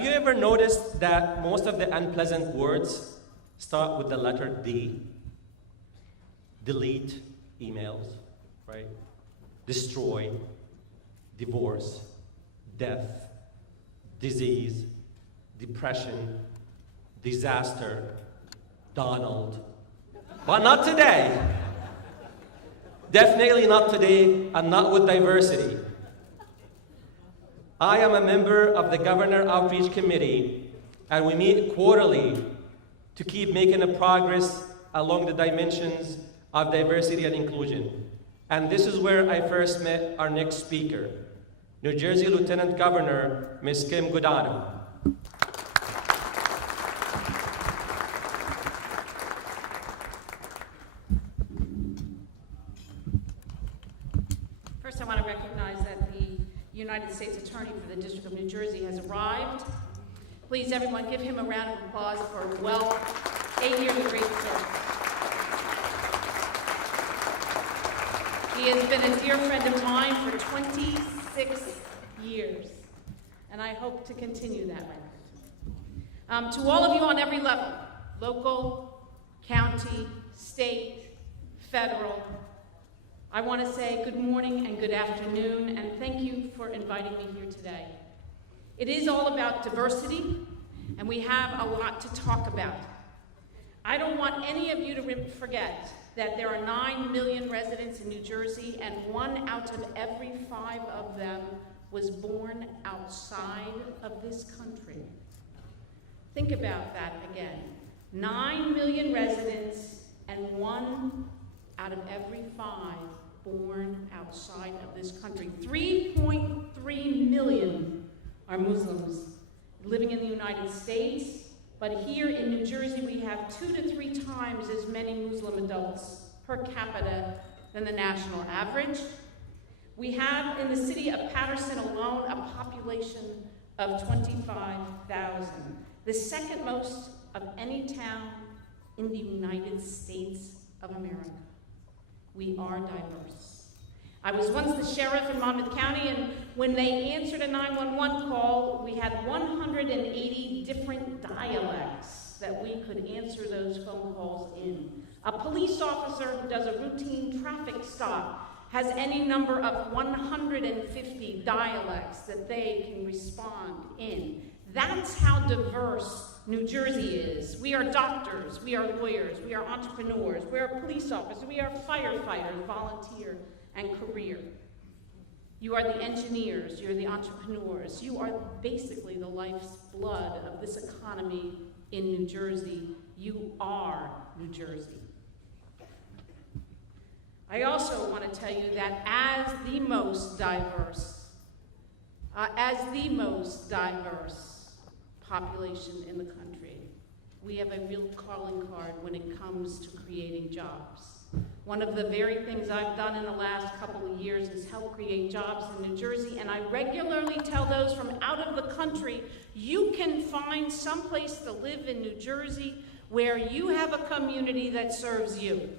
Have you ever noticed that most of the unpleasant words start with the letter D? Delete emails, right? Destroy, divorce, death, disease, depression, disaster, Donald. But not today. Definitely not today, and not with diversity. I am a member of the Governor Outreach Committee, and we meet quarterly to keep making a progress along the dimensions of diversity and inclusion. And this is where I first met our next speaker, New Jersey Lieutenant Governor, Ms. Kim Godano. First, I want to recognize that the United States Attorney for the District of New Jersey has arrived. Please, everyone, give him a round of applause for 8 years of great service. He has been a dear friend of mine for 26 years, and I hope to continue that record. To all of you on every level, local, county, state, federal, I want to say good morning and good afternoon, and thank you for inviting me here today. It is all about diversity, and we have a lot to talk about. I don't want any of you to forget that there are 9 million residents in New Jersey, and 1 out of every 5 of them was born outside of this country. Think about that again. 9 million residents, and 1 out of every 5 born outside of this country. 3.3 million are Muslims living in the United States, but here in New Jersey we have 2 to 3 times as many Muslim adults per capita than the national average. We have in the city of Paterson alone a population of 25,000, the second most of any town in the United States of America. We are diverse. I was once the sheriff in Monmouth County, and when they answered a 911 call, we had 180 different dialects that we could answer those phone calls in. A police officer who does a routine traffic stop has any number of 150 dialects that they can respond in. That's how diverse New Jersey is. We are doctors, we are lawyers, we are entrepreneurs, we are police officers, we are firefighters, volunteer and career. You are the engineers, you're the entrepreneurs. You are basically the life's blood of this economy in New Jersey. You are New Jersey. I also want to tell you that as the most diverse population in the country, we have a real calling card when it comes to creating jobs. One of the very things I've done in the last couple of years is help create jobs in New Jersey, and I regularly tell those from out of the country, you can find some place to live in New Jersey where you have a community that serves you.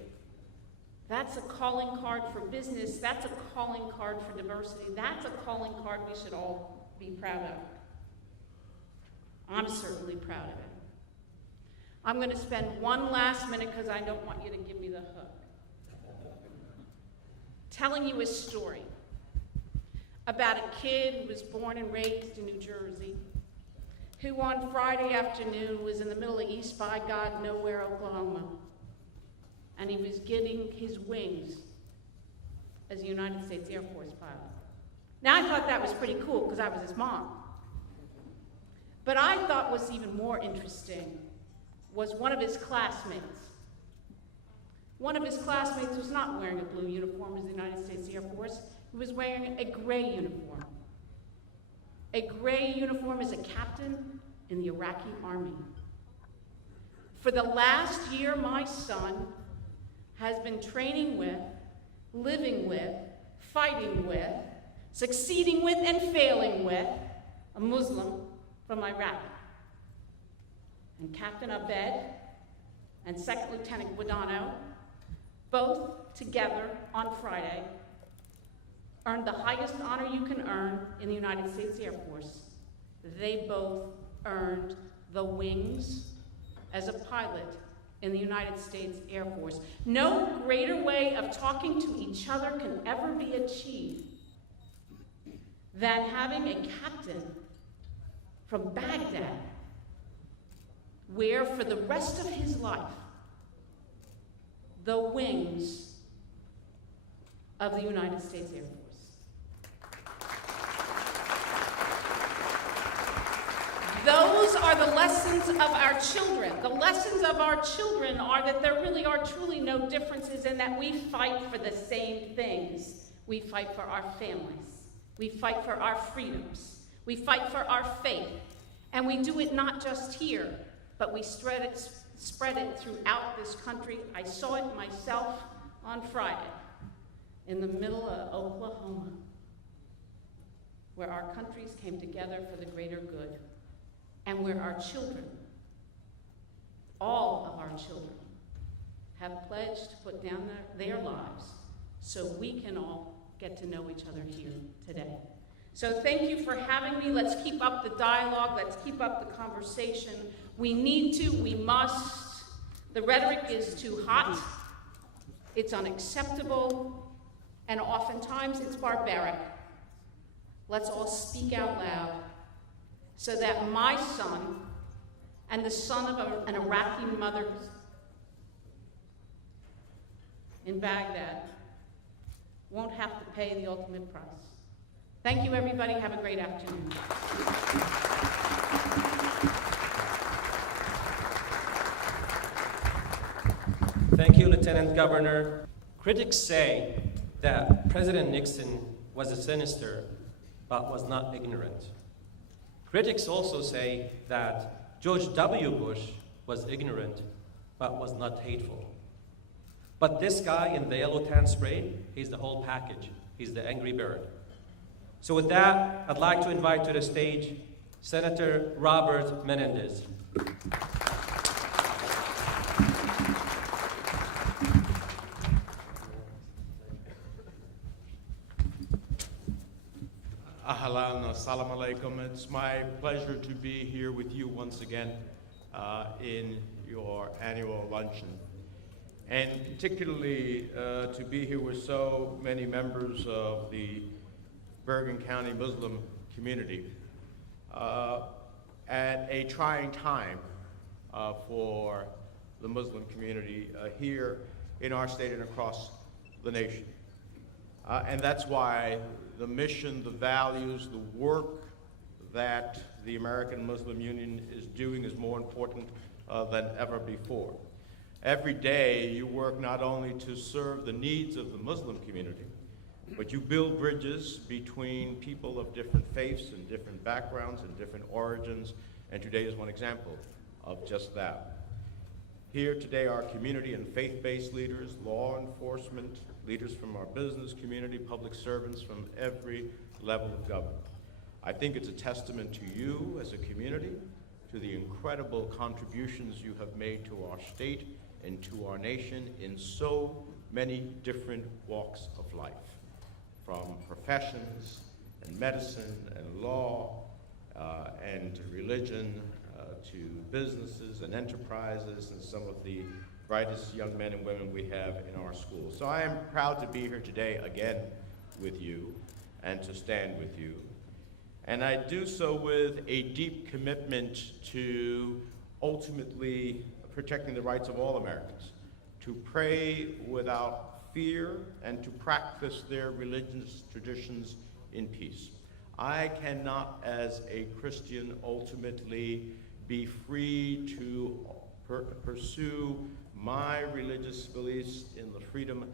That's a calling card for business, that's a calling card for diversity, that's a calling card we should all be proud of. I'm certainly proud of it. I'm going to spend one last minute, because I don't want you to give me the hook, telling you a story about a kid who was born and raised in New Jersey, who on Friday afternoon was in the middle of East by God Nowhere, Oklahoma, and he was getting his wings as a United States Air Force pilot. Now, I thought that was pretty cool because I was his mom. But I thought was even more interesting was one of his classmates. One of his classmates was not wearing a blue uniform as the United States Air Force. He was wearing a gray uniform. A gray uniform as a captain in the Iraqi army. For the last year, my son has been training with, living with, fighting with, succeeding with, and failing with a Muslim from Iraq. And Captain Abed and Second Lieutenant Guadagno, both together on Friday, earned the highest honor you can earn in the United States Air Force. They both earned the wings as a pilot in the United States Air Force. No greater way of talking to each other can ever be achieved than having a captain from Baghdad wear for the rest of his life the wings of the United States Air Force. Those are the lessons of our children. The lessons of our children are that there really are truly no differences and that we fight for the same things. We fight for our families. We fight for our freedoms. We fight for our faith. And we do it not just here, but we spread it throughout this country. I saw it myself on Friday in the middle of Oklahoma, where our countries came together for the greater good, and where our children, all of our children, have pledged to put down their lives so we can all get to know each other here today. So thank you for having me. Let's keep up the dialogue. Let's keep up the conversation. We need to, we must. The rhetoric is too hot. It's unacceptable. And oftentimes it's barbaric. Let's all speak out loud so that my son and the son of an Iraqi mother in Baghdad won't have to pay the ultimate price. Thank you, everybody. Have a great afternoon. Thank you, Lieutenant Governor. Critics say that President Nixon was a sinister, but was not ignorant. Critics also say that George W. Bush was ignorant, but was not hateful. But this guy in the yellow tan spray, he's the whole package. He's the angry bird. So with that, I'd like to invite to the stage Senator Robert Menendez. Ahlan, assalamu alaikum. It's my pleasure to be here with you once again in your annual luncheon. And particularly to be here with so many members of the Bergen County Muslim community at a trying time for the Muslim community here in our state and across the nation. And that's why the mission, the values, the work that the American Muslim Union is doing is more important than ever before. Every day you work not only to serve the needs of the Muslim community, but you build bridges between people of different faiths and different backgrounds and different origins, and today is one example of just that. Here today are community and faith-based leaders, law enforcement, leaders from our business community, public servants from every level of government. I think it's a testament to you as a community, to the incredible contributions you have made to our state and to our nation in so many different walks of life, from professions and medicine and law and religion to businesses and enterprises and some of the brightest young men and women we have in our schools. So I am proud to be here today again with you and to stand with you. And I do so with a deep commitment to ultimately protecting the rights of all Americans, to pray without fear and to practice their religious traditions in peace. I cannot, as a Christian, ultimately be free to pursue my religious beliefs in the freedom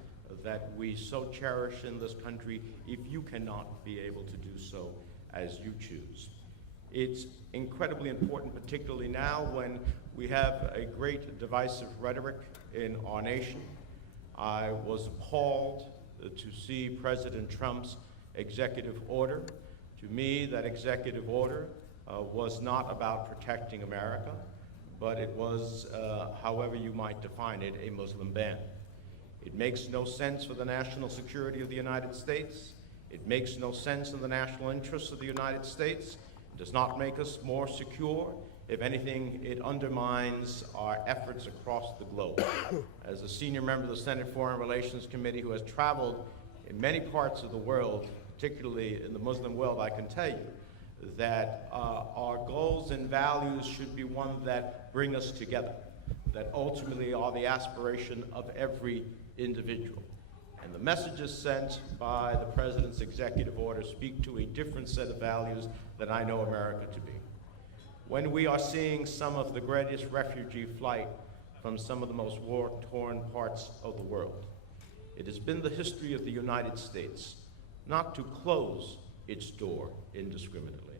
that we so cherish in this country if you cannot be able to do so as you choose. It's incredibly important, particularly now when we have a great divisive rhetoric in our nation. I was appalled to see President Trump's executive order. To me, that executive order was not about protecting America, but it was, however you might define it, a Muslim ban. It makes no sense for the national security of the United States. It makes no sense in the national interests of the United States. It does not make us more secure. If anything, it undermines our efforts across the globe. As a senior member of the Senate Foreign Relations Committee who has traveled in many parts of the world, particularly in the Muslim world, I can tell you that our goals and values should be one that bring us together, that ultimately are the aspiration of every individual. And the messages sent by the President's executive order speak to a different set of values that I know America to be. When we are seeing some of the greatest refugee flight from some of the most war-torn parts of the world, it has been the history of the United States not to close its door indiscriminately,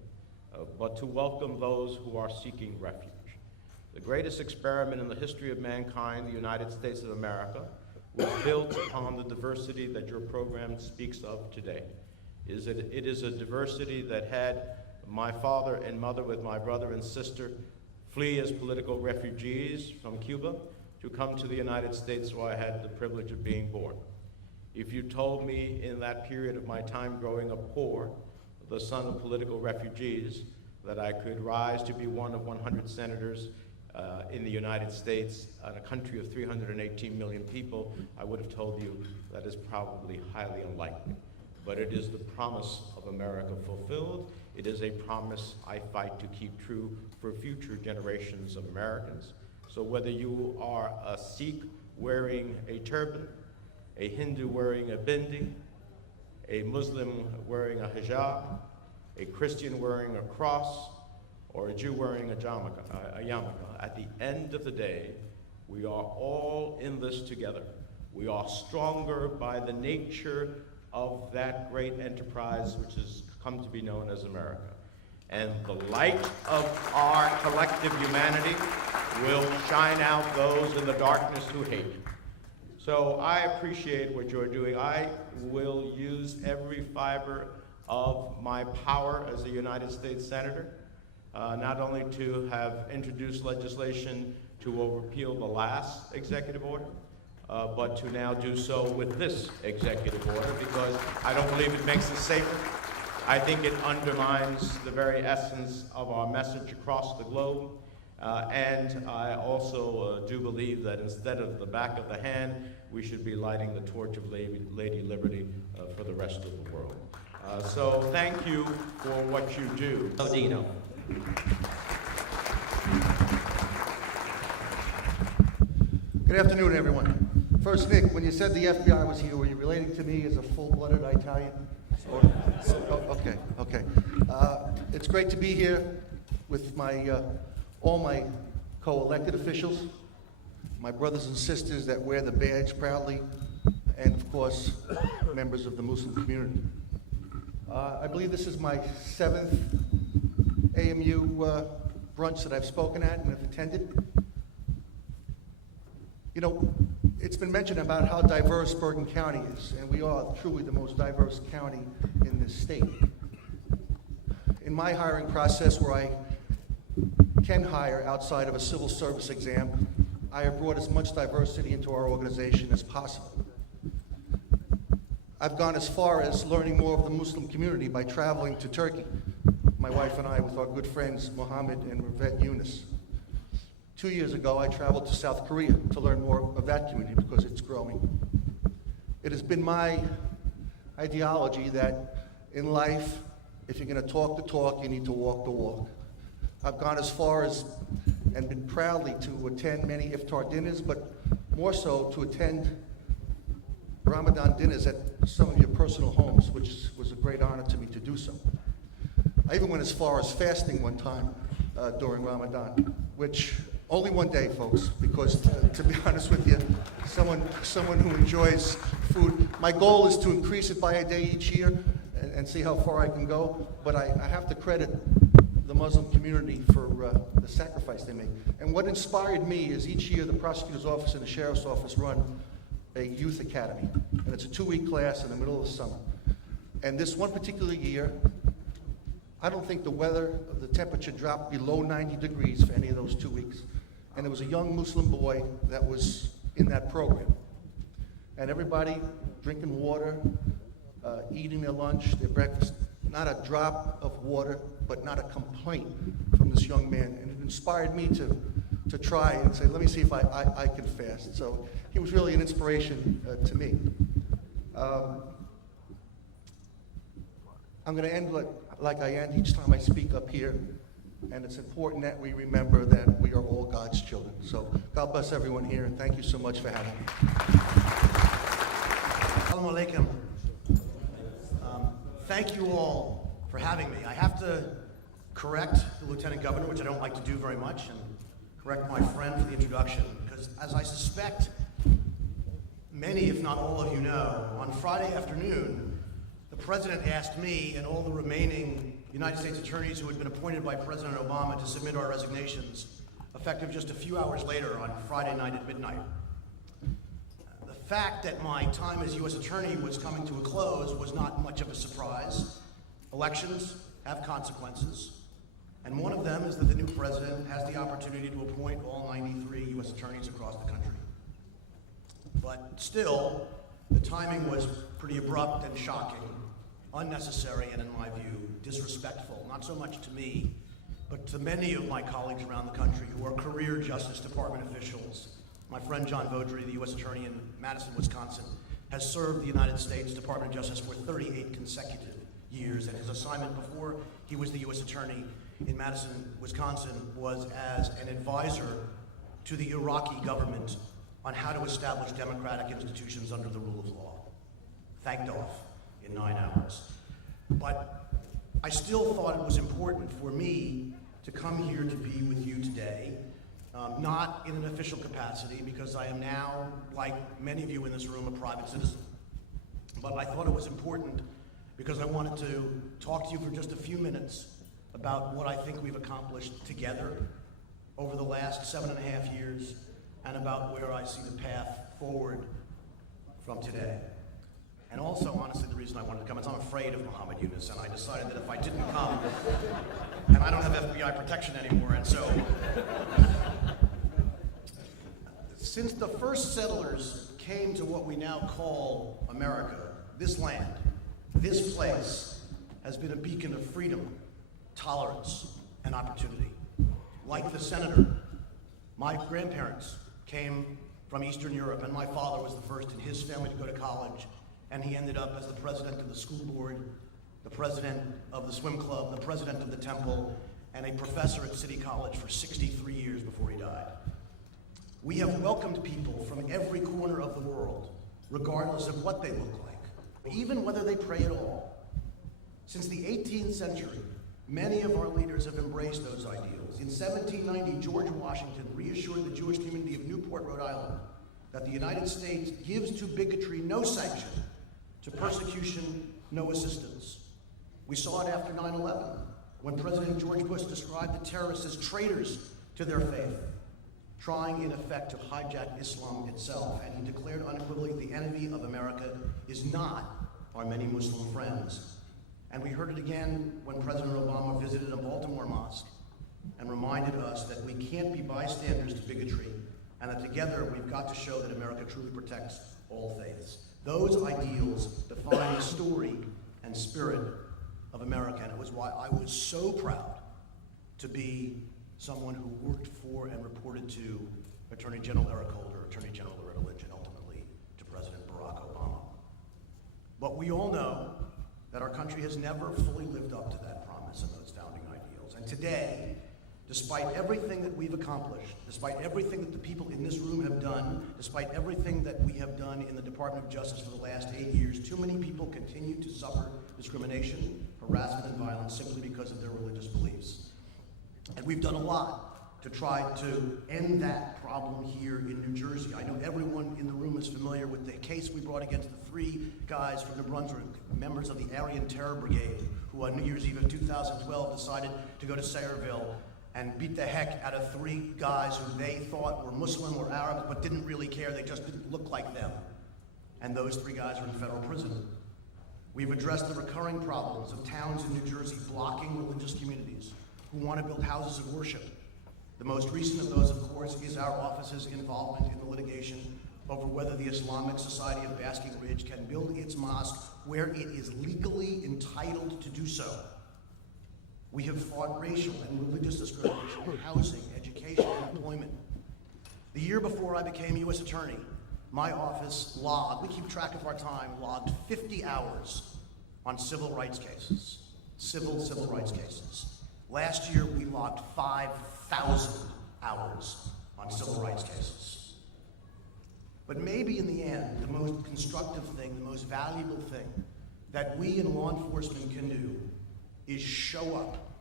but to welcome those who are seeking refuge. The greatest experiment in the history of mankind, the United States of America, was built upon the diversity that your program speaks of today. It is a diversity that had my father and mother with my brother and sister flee as political refugees from Cuba to come to the United States, where I had the privilege of being born. If you told me in that period of my time growing up poor, the son of political refugees, that I could rise to be one of 100 senators in the United States, in a country of 318 million people, I would have told you that is probably highly unlikely. But it is the promise of America fulfilled. It is a promise I fight to keep true for future generations of Americans. So whether you are a Sikh wearing a turban, a Hindu wearing a bindi, a Muslim wearing a hijab, a Christian wearing a cross, or a Jew wearing a yarmulke, at the end of the day, we are all in this together. We are stronger by the nature of that great enterprise which has come to be known as America. And the light of our collective humanity will shine out those in the darkness who hate. So I appreciate what you're doing. I will use every fiber of my power as a United States Senator, not only to have introduced legislation to repeal the last executive order, but to now do so with this executive order, because I don't believe it makes us safer. I think it undermines the very essence of our message across the globe. And I also do believe that instead of the back of the hand, we should be lighting the torch of Lady Liberty for the rest of the world. So thank you for what you do. Dino. Good afternoon, everyone. First, Nick, when you said the FBI was here, were you relating to me as a full-blooded Italian? Okay. It's great to be here with all my co-elected officials, my brothers and sisters that wear the badge proudly, and of course, members of the Muslim community. I believe this is my 7th AMU brunch that I've spoken at and have attended. You know, it's been mentioned about how diverse Bergen County is, and we are truly the most diverse county in this state. In my hiring process, where I can hire outside of a civil service exam, I have brought as much diversity into our organization as possible. I've gone as far as learning more of the Muslim community by traveling to Turkey, my wife and I, with our good friends Mohammed and Ravet Yunus. 2 years ago, I traveled to South Korea to learn more of that community because it's growing. It has been my ideology that in life, if you're going to talk the talk, you need to walk the walk. I've gone as far as and been proudly to attend many iftar dinners, but more so to attend Ramadan dinners at some of your personal homes, which was a great honor to me to do so. I even went as far as fasting one time during Ramadan, which only one day, folks, because to be honest with you, someone who enjoys food, my goal is to increase it by a day each year and see how far I can go, but I have to credit the Muslim community for the sacrifice they make. And what inspired me is each year the prosecutor's office and the sheriff's office run a youth academy, and it's a 2-week class in the middle of the summer. And this one particular year, I don't think the temperature dropped below 90 degrees for any of those 2 weeks. And there was a young Muslim boy that was in that program. And everybody drinking water, eating their lunch, their breakfast, not a drop of water, but not a complaint from this young man. And it inspired me to try and say, let me see if I can fast. So he was really an inspiration to me. I'm going to end like I end each time I speak up here. And it's important that we remember that we are all God's children. So God bless everyone here, and thank you so much for having me. Assalamu alaikum. Thank you all for having me. I have to correct the Lieutenant Governor, which I don't like to do very much, and correct my friend for the introduction, because as I suspect many, if not all of you know, on Friday afternoon, the President asked me and all the remaining United States attorneys who had been appointed by President Obama to submit our resignations, effective just a few hours later on Friday night at midnight. The fact that my time as U.S. Attorney was coming to a close was not much of a surprise. Elections have consequences, and one of them is that the new president has the opportunity to appoint all 93 U.S. attorneys across the country. But still, the timing was pretty abrupt and shocking, unnecessary, and in my view, disrespectful, not so much to me, but to many of my colleagues around the country who are career Justice Department officials. My friend John Vaudry, the U.S. Attorney in Madison, Wisconsin, has served the United States Department of Justice for 38 consecutive years, and his assignment before he was the U.S. Attorney in Madison, Wisconsin, was as an advisor to the Iraqi government on how to establish democratic institutions under the rule of law. Thanked off in 9 hours. But I still thought it was important for me to come here to be with you today, not in an official capacity, because I am now, like many of you in this room, a private citizen. But I thought it was important because I wanted to talk to you for just a few minutes about what I think we've accomplished together over the last 7.5 years, and about where I see the path forward from today. And also, honestly, the reason I wanted to come is I'm afraid of Muhammad Yunus, and I decided that if I didn't come, and I don't have FBI protection anymore, and so, since the first settlers came to what we now call America, this land, this place, has been a beacon of freedom, tolerance, and opportunity. Like the senator, my grandparents came from Eastern Europe, and my father was the first in his family to go to college, and he ended up as the president of the school board, the president of the swim club, the president of the temple, and a professor at City College for 63 years before he died. We have welcomed people from every corner of the world, regardless of what they look like, even whether they pray at all. Since the 18th century, many of our leaders have embraced those ideals. In 1790, George Washington reassured the Jewish community of Newport, Rhode Island, that the United States gives to bigotry no sanction, to persecution no assistance. We saw it after 9/11, when President George Bush described the terrorists as traitors to their faith, trying in effect to hijack Islam itself, and he declared unequivocally the enemy of America is not our many Muslim friends. And we heard it again when President Obama visited a Baltimore mosque and reminded us that we can't be bystanders to bigotry, and that together we've got to show that America truly protects all faiths. Those ideals define the story and spirit of America, and it was why I was so proud to be someone who worked for and reported to Attorney General Eric Holder, Attorney General Loretta Lynch, and ultimately to President Barack Obama. But we all know that our country has never fully lived up to that promise and those founding ideals. And today, despite everything that we've accomplished, despite everything that the people in this room have done, despite everything that we have done in the Department of Justice for the last 8 years, too many people continue to suffer discrimination, harassment, and violence simply because of their religious beliefs. And we've done a lot to try to end that problem here in New Jersey. I know everyone in the room is familiar with the case we brought against the 3 guys from New Brunswick, members of the Aryan Terror Brigade, who on New Year's Eve of 2012 decided to go to Sayreville and beat the heck out of 3 guys who they thought were Muslim or Arab, but didn't really care. They just didn't look like them. And those 3 guys are in federal prison. We've addressed the recurring problems of towns in New Jersey blocking religious communities who want to build houses of worship. The most recent of those, of course, is our office's involvement in the litigation over whether the Islamic Society of Basking Ridge can build its mosque where it is legally entitled to do so. We have fought racial and religious discrimination in housing, education, and employment. The year before I became U.S. Attorney, my office logged, we keep track of our time, logged 50 hours on civil rights cases. Civil rights cases. Last year, we logged 5,000 hours on civil rights cases. But maybe in the end, the most constructive thing, the most valuable thing that we in law enforcement can do is show up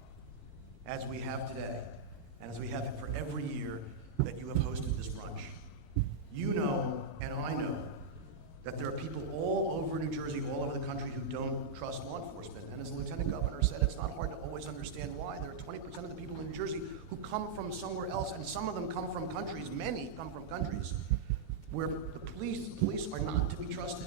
as we have today, and as we have for every year that you have hosted this brunch. You know, and I know, that there are people all over New Jersey, all over the country who don't trust law enforcement. And as the Lieutenant Governor said, it's not hard to always understand why. There are 20% of the people in New Jersey who come from somewhere else, and some of them come from countries, many come from countries, where the police are not to be trusted.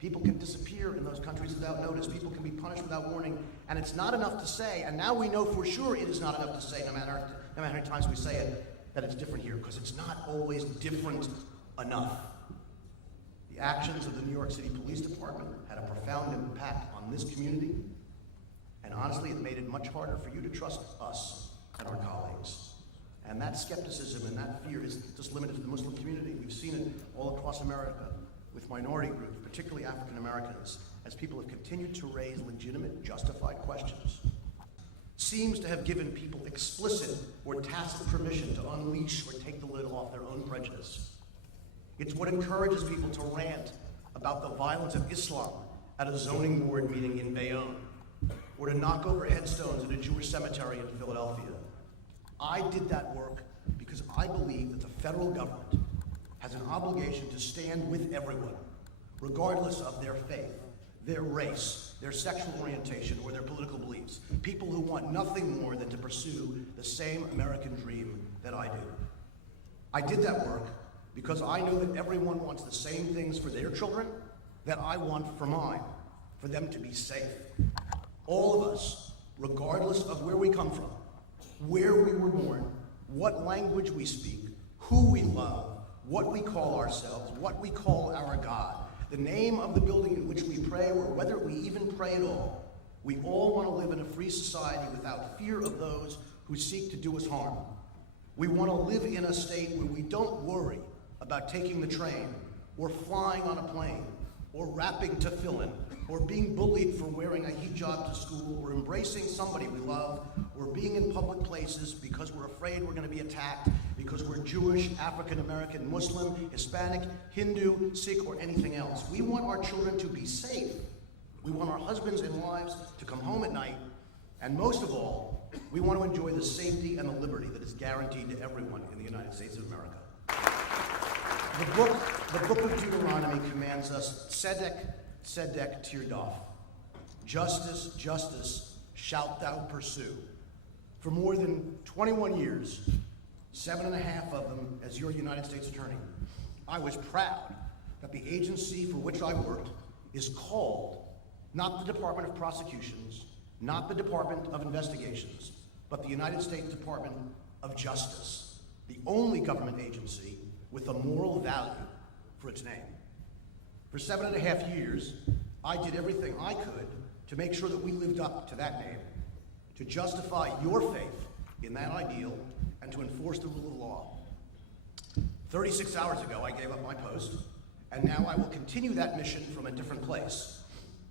People can disappear in those countries without notice. People can be punished without warning. And it's not enough to say, and now we know for sure it is not enough to say, no matter how many times we say it, that it's different here, because it's not always different enough. The actions of the New York City Police Department had a profound impact on this community, and honestly, it made it much harder for you to trust us and our colleagues. And that skepticism and that fear isn't just limited to the Muslim community. We've seen it all across America with minority groups, particularly African Americans, as people have continued to raise legitimate, justified questions. Seems to have given people explicit or tacit permission to unleash or take the lid off their own prejudice. It's what encourages people to rant about the violence of Islam at a zoning board meeting in Bayonne, or to knock over headstones at a Jewish cemetery in Philadelphia. I did that work because I believe that the federal government has an obligation to stand with everyone, regardless of their faith, their race, their sexual orientation, or their political beliefs. People who want nothing more than to pursue the same American dream that I do. I did that work because I know that everyone wants the same things for their children that I want for mine, for them to be safe. All of us, regardless of where we come from, where we were born, what language we speak, who we love, what we call ourselves, what we call our God, the name of the building in which we pray, or whether we even pray at all, we all want to live in a free society without fear of those who seek to do us harm. We want to live in a state where we don't worry about taking the train, or flying on a plane, or rapping to fill-in, or being bullied for wearing a hijab to school, or embracing somebody we love, or being in public places because we're afraid we're going to be attacked, because we're Jewish, African American, Muslim, Hispanic, Hindu, Sikh, or anything else. We want our children to be safe. We want our husbands and wives to come home at night, and most of all, we want to enjoy the safety and the liberty that is guaranteed to everyone in the United States of America. The book of Deuteronomy commands us, tzedek, tzedek tirdof. Justice, justice shalt thou pursue. For more than 21 years, 7.5 of them as your United States Attorney, I was proud that the agency for which I worked is called not the Department of Prosecutions, not the Department of Investigations, but the United States Department of Justice, the only government agency with a moral value for its name. For 7.5 years, I did everything I could to make sure that we lived up to that name, to justify your faith in that ideal, and to enforce the rule of law. 36 hours ago, I gave up my post, and now I will continue that mission from a different place.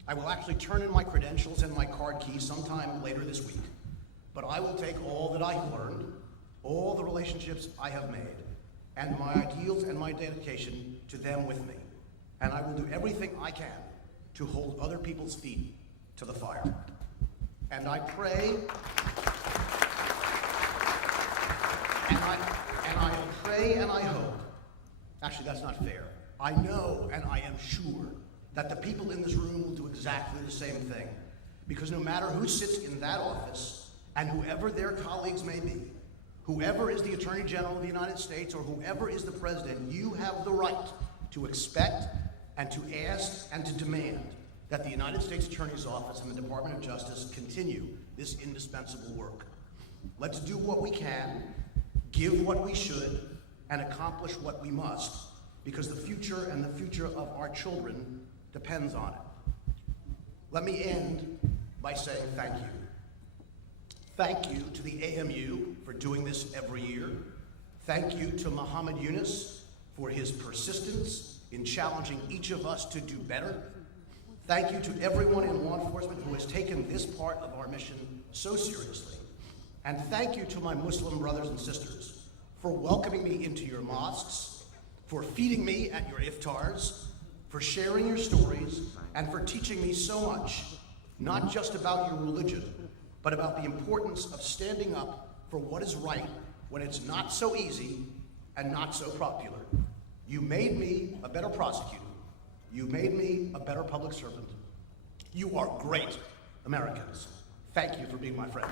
I will actually turn in my credentials and my card key sometime later this week, but I will take all that I have learned, all the relationships I have made, and my ideals and my dedication to them with me. And I will do everything I can to hold other people's feet to the fire. And I pray, and I hope, actually that's not fair, I know and I am sure that the people in this room will do exactly the same thing. Because no matter who sits in that office, and whoever their colleagues may be, whoever is the Attorney General of the United States or whoever is the President, you have the right to expect and to ask and to demand that the United States Attorney's Office and the Department of Justice continue this indispensable work. Let's do what we can, give what we should, and accomplish what we must, because the future and the future of our children depends on it. Let me end by saying thank you. Thank you to the AMU for doing this every year. Thank you to Muhammad Yunus for his persistence in challenging each of us to do better. Thank you to everyone in law enforcement who has taken this part of our mission so seriously. And thank you to my Muslim brothers and sisters for welcoming me into your mosques, for feeding me at your iftars, for sharing your stories, and for teaching me so much, not just about your religion, but about the importance of standing up for what is right when it's not so easy and not so popular. You made me a better prosecutor. You made me a better public servant. You are great Americans. Thank you for being my friend.